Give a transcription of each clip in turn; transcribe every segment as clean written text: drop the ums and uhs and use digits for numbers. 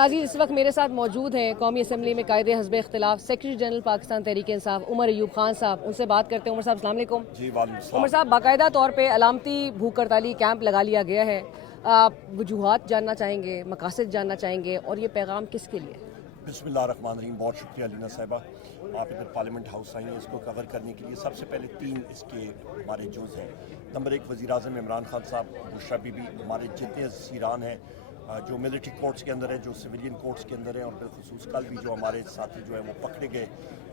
عزیز اس وقت میرے ساتھ موجود ہیں قومی اسمبلی میں قائد حزب اختلاف سیکرٹری جنرل پاکستان تحریک انصاف عمر ایوب خان صاحب. ان سے بات کرتے ہیں. عمر صاحب السلام علیکم. جی وعلیکم السلام. عمر صاحب باقاعدہ طور پہ علامتی بھوک ہڑتالی کیمپ لگا لیا گیا ہے. آپ وجوہات جاننا چاہیں گے, مقاصد جاننا چاہیں گے, اور یہ پیغام کس کے لیے؟ بسم اللہ الرحمن الرحیم. بہت شکریہ لینا صاحبہ, آپ ادھر پارلیمنٹ ہاؤس آئی ہیں اس کو کور کرنے کے لیے. سب سے پہلے 3 اس کے ہمارے جز ہیں. نمبر 1 وزیر اعظم عمران خان صاحب, بشرا بی بی, ہمارے جتنے اسیران ہیں جو ملٹری کورٹس کے اندر ہیں, جو سویلین کورٹس کے اندر ہیں, اور بالخصوص کل بھی جو ہمارے ساتھی جو ہیں وہ پکڑے گئے,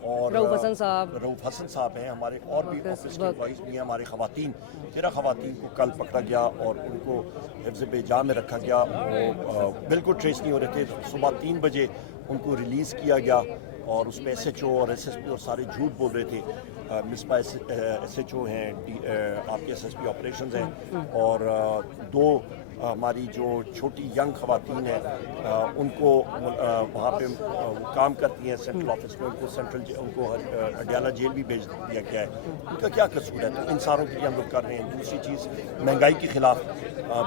اور رؤف حسن صاحب ہیں ہمارے, اور بھی آفس کے امپلائیز بھی ہیں ہمارے. خواتین 13 خواتین کو کل پکڑا گیا اور ان کو حفظ بجا میں رکھا گیا. وہ بالکل ٹریس نہیں ہو رہے تھے. صبح 3 بجے ان کو ریلیز کیا گیا, اور اس میں ایس ایچ او اور ایس ایس پی اور سارے جھوٹ بول رہے تھے. مصباح ایس ایچ او ہیں, آپ کے ایس ایس پی آپریشنز ہیں, اور 2 ہماری جو چھوٹی ینگ خواتین ہیں ان کو وہاں پہ وہ کام کرتی ہیں سینٹرل آفس میں, ان کو اڈیالہ جیل بھی بھیج دیا گیا ہے. ان کا کیا قصور ہے؟ تو ان ساروں کے لیے ہم لوگ کر رہے ہیں. دوسری چیز مہنگائی کے خلاف,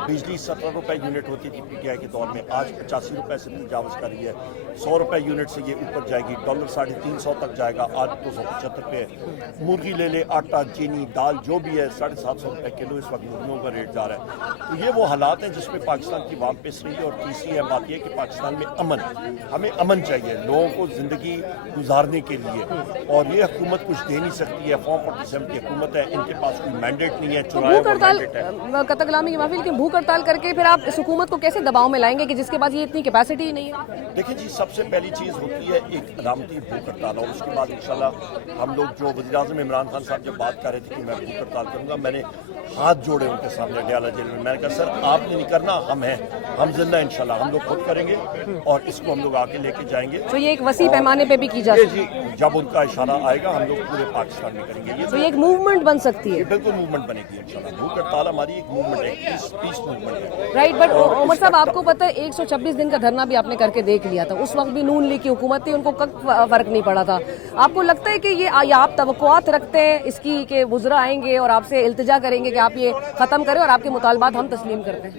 بجلی 17 روپے یونٹ ہوتی تھی پی ٹی آئی کے دور میں, آج 85 روپے سے تجاوز کر رہی ہے. 100 روپے یونٹ سے یہ اوپر جائے گی. ڈالر 350 تک جائے گا, آج 275 روپے. مرغی لے لے, آٹا, چینی, دال جو بھی ہے 750 روپے کلو اس وقت مرغیوں کا ریٹ جا رہا ہے. تو یہ وہ حالات ہیں جس میں پاکستان کی عوام پس رہی ہے. اور تیسری بات یہ کہ پاکستان میں امن, ہمیں امن چاہیے لوگوں کو زندگی گزارنے کے لیے, اور یہ حکومت کچھ دے نہیں سکتی ہے. فارم 47 کی حکومت ہے, ان کے پاس کوئی مینڈیٹ نہیں ہے. بھوک ہڑتال, قطع کلامی کی محفل کی بھوک ہڑتال کر کے پھر آپ اس حکومت کو کیسے دباؤ میں لائیں گے کہ جس کے پاس یہ اتنی کیپیسٹی ہی نہیں ہے؟ دیکھیں جی, سب سے پہلی چیز ہوتی ہے ایک علامتی بھوک ہڑتال, اور اس کے بعد انشاءاللہ ہم لوگ, جو وزیر اعظم عمران خان صاحب جب بات کر رہے تھے کہ میں بھوک ہڑتال کروں گا, میں نے ہاتھ جوڑے ان کے سامنے اڈیالہ جیل میں. میں نے کہا سر آپ نے نہیں کرنا, ہم ہیں, ہم زندہ انشاءاللہ, ہم لوگ خود کریں گے اور اس کو ہم لوگ آگے لے کے جائیں گے. تو یہ ایک وسیع پیمانے پہ بھی کی جا سکتی ہے. جی, جب ان کا اشارہ آئے گا ہم لوگ پورے پاکستان میں کریں گے. تو یہ ایک موومنٹ بن سکتی ہے. بالکل موومنٹ بنے گی انشاءاللہ. بھوک ہڑتال ہماری ایک موومنٹ ہے, پیس موومنٹ ہے. رائٹ, بٹ عمر صاحب آپ کو پتہ ہے 126 دن کا دھرنا بھی آپ نے کر کے دیکھ لیا تھا. اس وقت بھی نون لیگ کی حکومت تھی, ان کو فرق نہیں پڑا تھا. آپ کو لگتا ہے کہ یہ آپ توقعات رکھتے ہیں اس کی کہ وزراء آئیں گے اور آپ سے التجا کریں گے کہ آپ یہ ختم کریں اور آپ کے مطالبات ہم تسلیم کرتے ہیں؟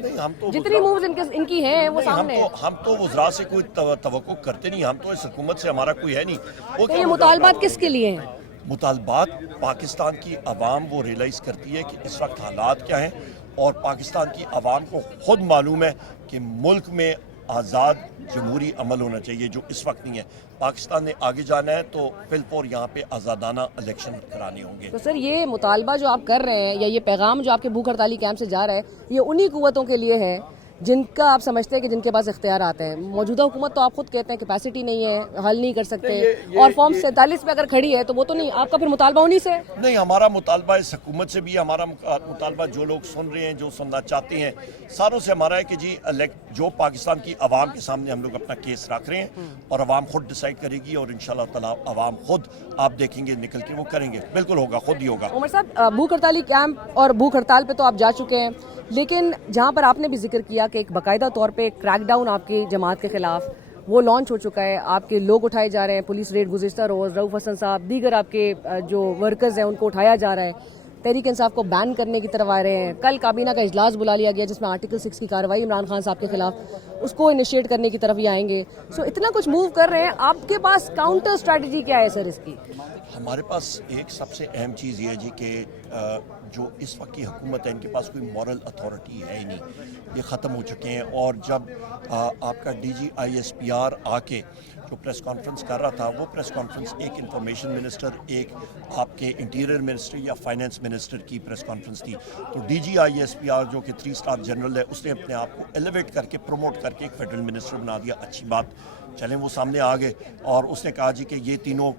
جتنی مووز ان کی ہیں وہ سامنے ہیں. ہم تو وزراء سے کوئی توقع کرتے نہیں. ہم تو اس حکومت سے, ہمارا کوئی ہے نہیں. تو یہ مطالبات کس کے لیے ہیں؟ مطالبات پاکستان کی عوام وہ ریلائز کرتی ہے کہ اس وقت حالات کیا ہیں, اور پاکستان کی عوام کو خود معلوم ہے کہ ملک میں آزاد جمہوری عمل ہونا چاہیے, جو اس وقت نہیں ہے. پاکستان نے آگے جانا ہے تو فل یہاں پہ آزادانہ الیکشن کرانے ہوں گے. تو سر یہ مطالبہ جو آپ کر رہے ہیں, یا یہ پیغام جو آپ کے بھوک ہڑتالی کیمپ سے جا رہا ہے, یہ انہی قوتوں کے لیے ہے جن کا آپ سمجھتے ہیں کہ جن کے پاس اختیارات ہیں؟ موجودہ حکومت تو آپ خود کہتے ہیں کیپیسٹی نہیں ہے, حل نہیں کر سکتے, اور فارم 47 پہ اگر کھڑی ہے تو وہ تو نہیں, آپ کا پھر مطالبہ انہی سے نہیں. ہمارا مطالبہ اس حکومت سے بھی ہے, ہمارا مطالبہ جو لوگ سن رہے ہیں, جو سننا چاہتے ہیں, ساروں سے ہمارا ہے کہ جی جو پاکستان کی عوام کے سامنے ہم لوگ اپنا کیس رکھ رہے ہیں, اور عوام خود ڈیسائیڈ کرے گی, اور انشاءاللہ تعالی عوام خود آپ دیکھیں گے نکل کے وہ کریں گے. بالکل ہوگا, خود ہی ہوگا. عمر صاحب, بھوک ہڑتالی کیمپ اور بھوک ہڑتال پہ تو آپ جا چکے ہیں, لیکن جہاں پر آپ نے بھی ذکر کیا کہ ایک باقاعدہ طور پہ کریک ڈاؤن آپ کی جماعت کے خلاف وہ لانچ ہو چکا ہے, آپ کے لوگ اٹھائے جا رہے ہیں, پولیس ریڈ گزشتہ روز رؤف حسن صاحب, دیگر آپ کے جو ورکرز ہیں ان کو اٹھایا جا رہا ہے, تحریک انصاف کو بین کرنے کی طرف آ رہے ہیں. کل کابینہ کا اجلاس بلا لیا گیا جس میں آرٹیکل 6 کی کارروائی عمران خان صاحب کے خلاف, اس کو انیشیٹ کرنے کی طرف ہی آئیں گے. سو اتنا کچھ موو کر رہے ہیں, آپ کے پاس کاؤنٹر اسٹریٹجی کیا ہے سر اس کی؟ ہمارے پاس ایک سب سے اہم چیز یہ ہے جی کہ جو اس وقت کی حکومت ہے ان کے پاس کوئی مورل اتھارٹی ہے ہی نہیں, یہ ختم ہو چکے ہیں. اور جب آپ کا D G I S P R آ کے جو پریس کانفرنس کر رہا تھا, وہ پریس کانفرنس ایک انفارمیشن منسٹر, ایک آپ کے انٹیریئر منسٹر یا فائنانس منسٹر کی پریس کانفرنس تھی. تو D G I S P R جو کہ 3 اسٹار جنرل ہے, اس نے اپنے آپ کو ایلیویٹ کر کے پروموٹ کر کے ایک فیڈرل منسٹر بنا دیا. اچھی بات, چلیں وہ سامنے آ گئے, اور اس نے کہا جی کہ یہ تینوں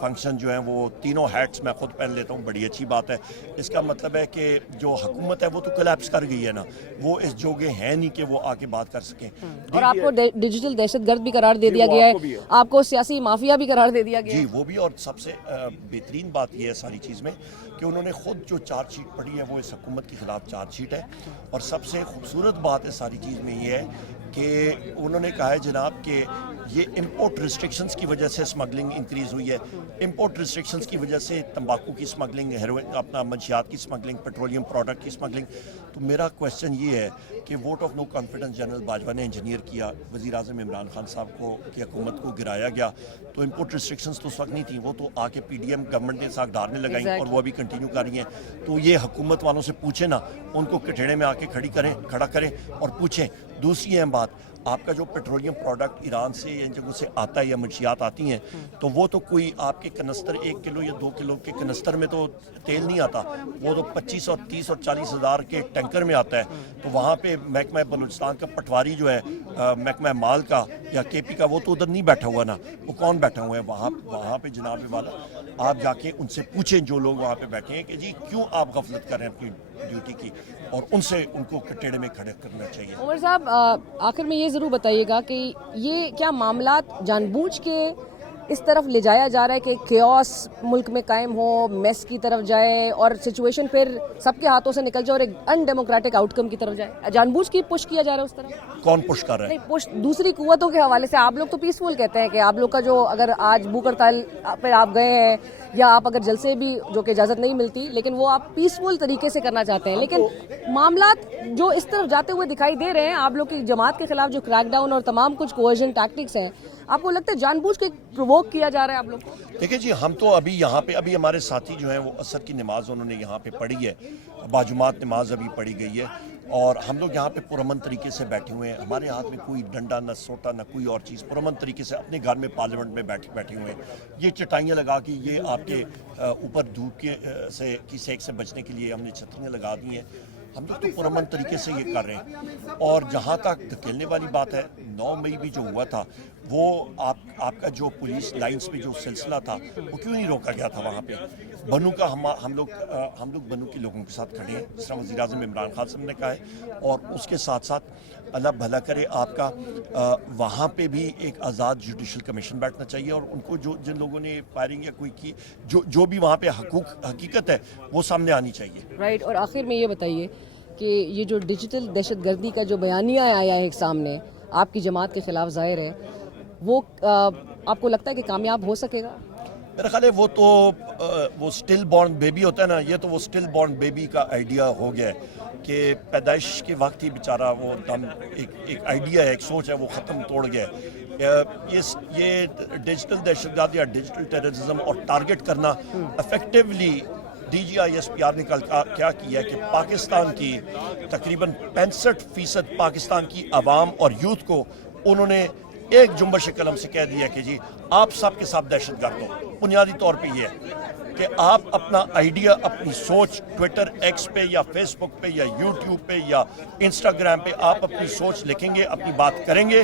فنکشن جو ہیں وہ تینوں ہیٹس میں خود پہن لیتا ہوں. بڑی اچھی بات ہے. اس کا مطلب ہے کہ جو حکومت ہے وہ تو کولیپس کر گئی ہے نا, وہ اس جوگے ہیں نہیں کہ وہ آ کے بات کر سکیں. اور آپ کو ڈیجیٹل دہشت گرد بھی قرار دے دیا گیا ہے, آپ کو سیاسی مافیا بھی قرار دے دیا گیا ہے. جی وہ بھی, اور سب سے بہترین بات یہ ہے ساری چیز میں کہ انہوں نے خود جو چارج شیٹ پڑھی ہے وہ اس حکومت کے خلاف چارج شیٹ ہے. اور سب سے خوبصورت بات ہے ساری چیز میں یہ ہے کہ انہوں نے کہا ہے جناب کہ یہ امپورٹ ریسٹرکشنز کی وجہ سے اسمگلنگ انکریز ہوئی ہے. امپورٹ ریسٹرکشنز کی وجہ سے تمباکو کی اسمگلنگ, اپنا منشیات کی اسمگلنگ, پیٹرولیم پروڈکٹ کی اسمگلنگ. تو میرا کویشچن یہ ہے کہ vote of no confidence general Bajwa نے انجینئر کیا, وزیر اعظم عمران خان صاحب کو کی حکومت کو گرایا گیا, تو امپورٹ ریسٹرکشنز تو اس وقت نہیں تھیں, وہ تو آ کے پی ڈی ایم گورنمنٹ نے ساتھ ڈارنے لگائیں اور وہ ابھی کنٹینیو کر رہی ہیں. تو یہ حکومت والوں سے پوچھیں نا, ان کو کٹھڑے میں آ کے کھڑا کریں اور پوچھیں. دوسری اہم بات, آپ کا جو پیٹرولیم پروڈکٹ ایران سے یا ان جگہوں سے آتا ہے یا منشیات آتی ہیں, تو وہ تو کوئی آپ کے کنستر 1 کلو یا 2 کلو کے کنستر میں تو تیل نہیں آتا, وہ تو 25 اور 30 اور 40 ہزار کے ٹینکر میں آتا ہے. تو وہاں پہ محکمہ بلوچستان کا پٹواری جو ہے محکمہ مال کا یا کے پی کا, وہ تو ادھر نہیں بیٹھا ہوا نا, وہ کون بیٹھا ہوا ہے وہاں پہ جناب والا. آپ جا کے ان سے پوچھیں جو لوگ وہاں پہ بیٹھے ہیں کہ جی کیوں آپ غفلت کر رہے ہیں اپنی ڈیوٹی کی, اور ان کو کٹیڑے میں کھڑے کرنا چاہیے. عمر صاحب آخر میں یہ ضرور بتائیے گا کہ یہ کیا معاملات جان بوجھ کے اس طرف لے جایا جا رہا ہے کہ کیوس ملک میں قائم ہو, میس کی طرف جائے اور سچویشن پھر سب کے ہاتھوں سے نکل جائے اور ایک ان ڈیموکریٹک آؤٹ کم کی طرف جائے, جان بوجھ کی پش کیا جا رہا ہے اس طرف؟ کون پش کر رہا ہے؟ نہیں, پش دوسری قوتوں کے حوالے سے. آپ لوگ تو پیسفل کہتے ہیں کہ آپ لوگ کا جو اگر آج بھوک ہڑتال پہ آپ گئے ہیں یا آپ اگر جلسے بھی جو کہ اجازت نہیں ملتی, لیکن وہ آپ پیسفل طریقے سے کرنا چاہتے ہیں, لیکن معاملات جو اس طرف جاتے ہوئے دکھائی دے رہے ہیں آپ لوگ کی جماعت کے خلاف جو کریک ڈاؤن اور تمام کچھ کوئرژن ٹیکٹکس ہیں, آپ کو لگتا ہے جان بوجھ کے پرووک کیا جا رہا ہے آپ لوگ کو؟ دیکھیں جی, ہم تو ابھی یہاں پہ ابھی ہمارے ساتھی جو ہیں وہ عصر کی نماز انہوں نے یہاں پہ پڑھی ہے, باجماعت نماز ابھی پڑھی گئی ہے, اور ہم لوگ یہاں پہ پرامن طریقے سے بیٹھے ہوئے ہیں. ہمارے ہاتھ میں کوئی ڈنڈا نہ سوٹا نہ کوئی اور چیز, پرامن طریقے سے اپنے گھر میں پارلیمنٹ میں بیٹھے ہوئے ہیں. یہ چٹائیاں لگا کے یہ آپ کے اوپر دھوپ کے کی سیک سے بچنے کے لیے ہم نے چھتریاں لگا دی ہیں. ہم لوگ تو پرامن طریقے سے یہ کر رہے ہیں. اور جہاں تک دھکیلنے والی بات ہے, 9 مئی بھی جو ہوا تھا وہ آپ کا جو پولیس لائنز پہ جو سلسلہ تھا وہ کیوں نہیں روکا گیا تھا وہاں پہ؟ بنو کا ہم لوگ بنو کے لوگوں کے ساتھ کھڑے ہیں, جس طرح وزیر اعظم عمران خان صاحب نے کہا ہے, اور اس کے ساتھ ساتھ اللہ بھلا کرے آپ کا وہاں پہ بھی ایک آزاد جوڈیشل کمیشن بیٹھنا چاہیے, اور ان کو جن لوگوں نے فائرنگ یا کوئی کی جو بھی وہاں پہ حقیقت ہے وہ سامنے آنی چاہیے. رائٹ. اور آخر میں یہ بتائیے کہ یہ جو ڈیجیٹل دہشت گردی کا جو بیانیہ آیا ہے ایک سامنے آپ کی جماعت کے خلاف ظاہر ہے, وہ آپ کو لگتا ہے کہ کامیاب ہو سکے گا؟ میرا خیال ہے وہ سٹل بورن بیبی ہوتا ہے نا, یہ تو وہ سٹل بورن بیبی کا آئیڈیا ہو گیا ہے کہ پیدائش کے وقت ہی بیچارہ وہ دم ایک آئیڈیا ہے, ایک سوچ ہے, وہ ختم توڑ گیا ہے. یہ ڈیجیٹل دہشت گردی یا ڈیجیٹل ٹیررزم اور ٹارگٹ کرنا effectively D G I S P R نے کل کیا کیا ہے کہ پاکستان کی تقریباً 65% پاکستان کی عوام اور یوتھ کو انہوں نے ایک جنبش قلم سے کہہ دیا کہ جی آپ سب کے ساتھ دہشت گرد ہو. بنیادی طور پہ یہ ہے کہ آپ اپنا آئیڈیا, اپنی سوچ ٹویٹر ایکس پہ یا فیس بک پہ یا یوٹیوب پہ یا انسٹاگرام پہ آپ اپنی سوچ لکھیں گے, اپنی بات کریں گے,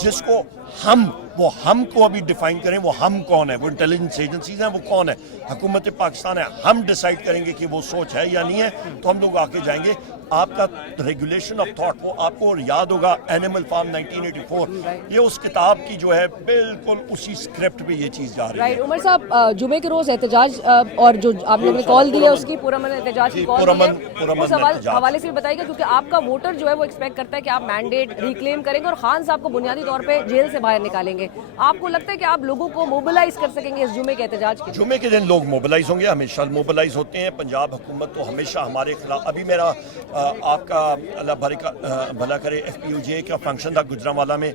جس کو ہم کو ابھی ڈیفائن کریں. وہ ہم کون ہے؟ وہ انٹیلیجنس ایجنسیز ہیں, وہ کون ہے؟ حکومت پاکستان ہے. ہم ڈیسائیڈ کریں گے کہ وہ سوچ ہے یا نہیں ہے, تو ہم لوگ آگے جائیں گے. آپ کا ریگولیشن آف تھاٹ, وہ آپ کو یاد ہوگا اینیمل فارم 1984, یہ اس کتاب کی جو ہے بالکل اسی اسکرپٹ پہ یہ چیز جا رہی ہے. رائٹ. عمر صاحب, جمعے کے روز احتجاج اور جو آپ لوگوں نے کال دی ہے اس کی پرامن احتجاج کی کال دی ہے, اس حوالے سے بھی بتائیے گا, کیونکہ آپ کا ووٹر جو ہے وہ ایکسپیکٹ کرتا ہے کہ آپ مینڈیٹ ریکلیم کریں گے اور خان صاحب کو بنیادی طور پہ جیل سے باہر نکالیں گے. آپ کو لگتا ہے کہ آپ لوگوں کو موبلائز کر سکیں گے اس جمعے کے احتجاج کے؟ جمعے کے دن لوگ موبلائز ہوں گے, ہمیشہ موبلائز ہوتے ہیں. پنجاب حکومت تو ہمیشہ ہمارے خلاف, ابھی میرا آپ کا اللہ بھلا کرے ایف پی یو جے کا فنکشن تھا گجرانوالہ میں,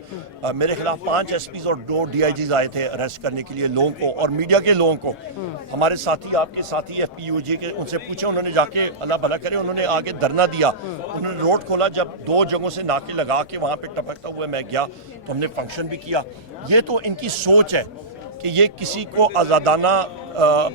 میرے خلاف 5 ایس پیز اور 2 ڈی آئی جیز آئے تھے اریسٹ کرنے کے لیے لوگوں کو, اور میڈیا کے لوگوں کو. ہمارے ساتھی, آپ کے ساتھی ایف پی یو جے کے, ان سے پوچھیں, انہوں نے جا کے اللہ بھلا کرے انہوں نے آگے دھرنا دیا, انہوں نے روڈ کھولا. جب 2 جگہوں سے ناکے لگا کے وہاں پہ ٹپکتا ہوا میں گیا تو ہم نے فنکشن بھی کیا. یہ تو ان کی سوچ ہے کہ یہ کسی کو آزادانہ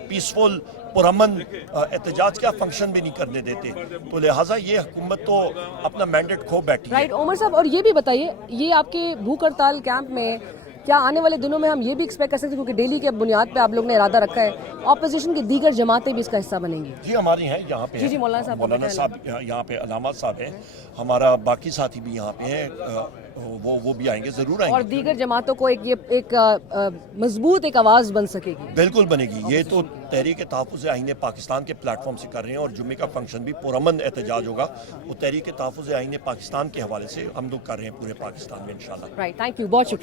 پیسفل پرامن احتجاج کا فنکشن بھی نہیں کرنے دیتے, تو لہٰذا یہ حکومت تو اپنا مینڈیٹ کھو بیٹھی ہے. رائٹ. عمر صاحب, اور یہ بھی بتائیے, یہ آپ کے بھوک ہڑتال کیمپ میں کیا آنے والے دنوں میں ہم یہ بھی ایکسپیکٹ کر سکتے ہیں, کیونکہ ڈیلی کے بنیاد پہ آپ لوگ نے ارادہ رکھا ہے, اپوزیشن کی دیگر جماعتیں بھی اس کا حصہ بنیں گی؟ جی ہماری ہیں یہاں پہ, جی مولانا صاحب یہاں پہ, علامات صاحب ہیں, ہمارا باقی ساتھی بھی یہاں پہ ہیں, وہ بھی آئیں گے, ضرور آئیں گے. اور دیگر جماعتوں کو ایک مضبوط ایک آواز بن سکے گی. بالکل بنے گی. یہ تو تحریک تحفظ آئین پاکستان کے پلیٹ فارم سے کر رہے ہیں, اور جمعے کا فنکشن بھی پرامن احتجاج ہوگا. وہ تحریک تحفظ آئین پاکستان کے حوالے سے ہم لوگ کر رہے ہیں پورے پاکستان میں انشاءاللہ. رائٹ. تھینک یو, بہت شکریہ.